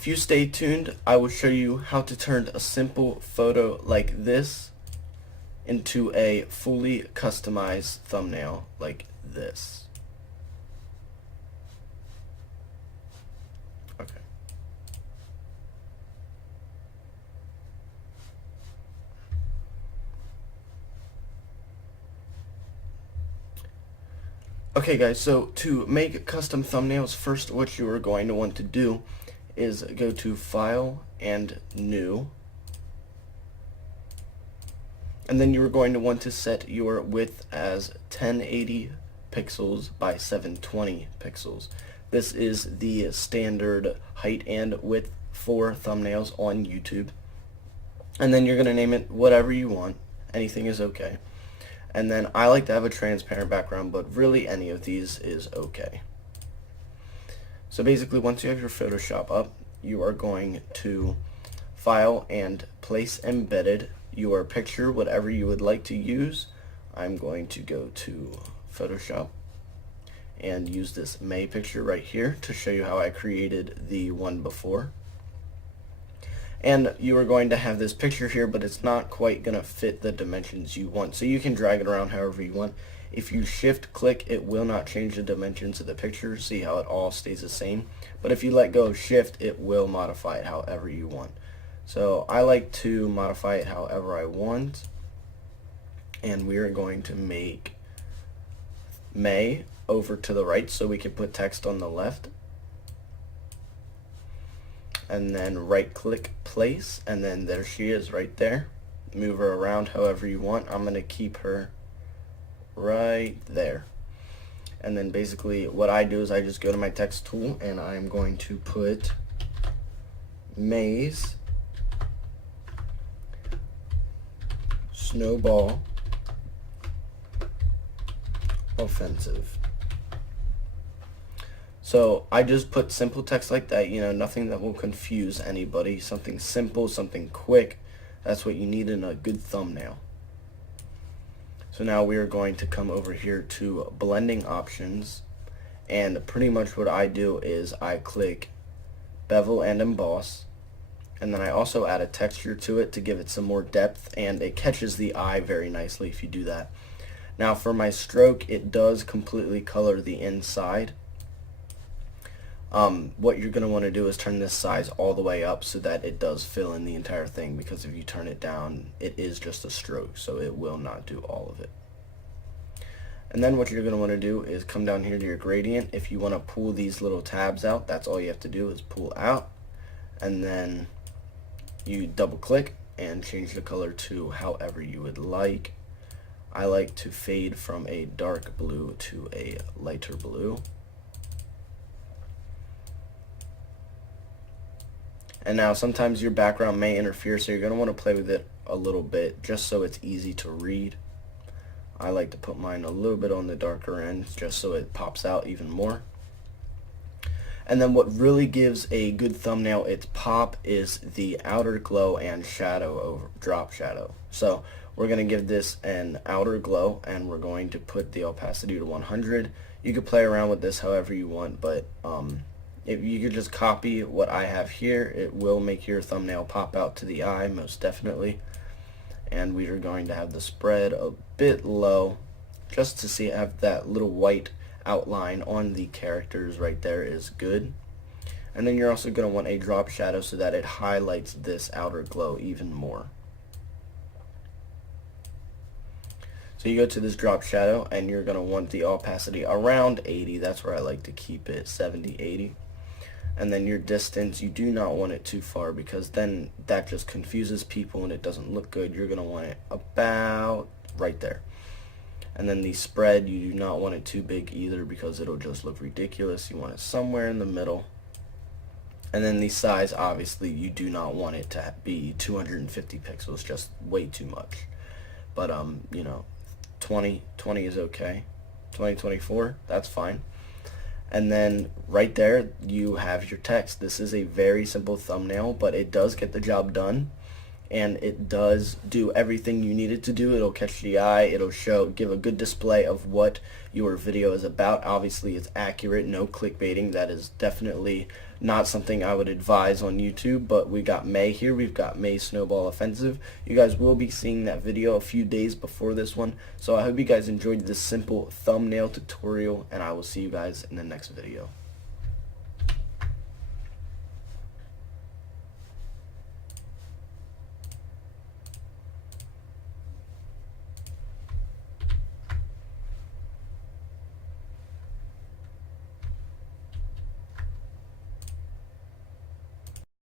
if you stay tuned, I will show you how to turn a simple photo like this into a fully customized thumbnail like this. Okay. Okay guys, so to make custom thumbnails, first what you are going to want to do is go to File and New, and then you are going to want to set your width as 1080 pixels by 720 pixels. This is the standard height and width for thumbnails on YouTube. And then you're going to name it whatever you want. Anything is okay. And then I like to have a transparent background, but really any of these is okay. So basically, once you have your Photoshop up, you are going to File and Place Embedded, your picture, whatever you would like to use. I'm going to go to Photoshop and use this May picture right here to show you how I created the one before. And you are going to have this picture here, but it's not quite going to fit the dimensions you want. So you can drag it around however you want. If you shift click, it will not change the dimensions of the picture. See how it all stays the same. But if you let go of shift, it will modify it however you want. So I like to modify it however I want. And we are going to make May over to the right so we can put text on the left. And then right click place, and then there she is right there. Move her around however you want. I'm going to keep her right there. And then basically what I do is I just go to my text tool and I'm going to put May's Snowball Offensive. So I just put simple text like that, nothing that will confuse anybody, something simple, something quick. That's what you need in a good thumbnail. So now we are going to come over here to blending options, and pretty much what I do is I click bevel and emboss, and then I also add a texture to it to give it some more depth, and it catches the eye very nicely if you do that. Now for my stroke, it does completely color the inside. What you're going to want to do is turn this size all the way up so that it does fill in the entire thing, because if you turn it down, it is just a stroke, so it will not do all of it. And then what you're going to want to do is come down here to your gradient. If you want to pull these little tabs out, that's all you have to do is pull out, and then you double click and change the color to however you would like. I like to fade from a dark blue to a lighter blue. And now sometimes your background may interfere, so you're going to want to play with it a little bit just so it's easy to read. I like to put mine a little bit on the darker end just so it pops out even more. And then what really gives a good thumbnail its pop is the outer glow and shadow over drop shadow. So we're going to give this an outer glow, and we're going to put the opacity to 100. You could play around with this however you want, but if you could just copy what I have here, it will make your thumbnail pop out to the eye, most definitely. And we are going to have the spread a bit low, just to see have that little white outline on the characters right there is good. And then you're also going to want a drop shadow so that it highlights this outer glow even more. So you go to this drop shadow, and you're going to want the opacity around 80. That's where I like to keep it, 70, 80. And then your distance, you do not want it too far, because then that just confuses people and it doesn't look good. You're going to want it about right there. And then the spread, you do not want it too big either, because it'll just look ridiculous. You want it somewhere in the middle. And then the size, obviously, you do not want it to be 250 pixels, just way too much. But 20 is okay. 24, that's fine. And then right there you have your text. This is a very simple thumbnail, but it does get the job done. and it does do everything you need it to do. It'll catch the eye, it'll give a good display of what your video is about. Obviously it's accurate, no clickbaiting. That is definitely not something I would advise on YouTube. But we got May here, we've got May Snowball Offensive. You guys will be seeing that video a few days before this one, so I hope you guys enjoyed this simple thumbnail tutorial, and I will see you guys in the next video.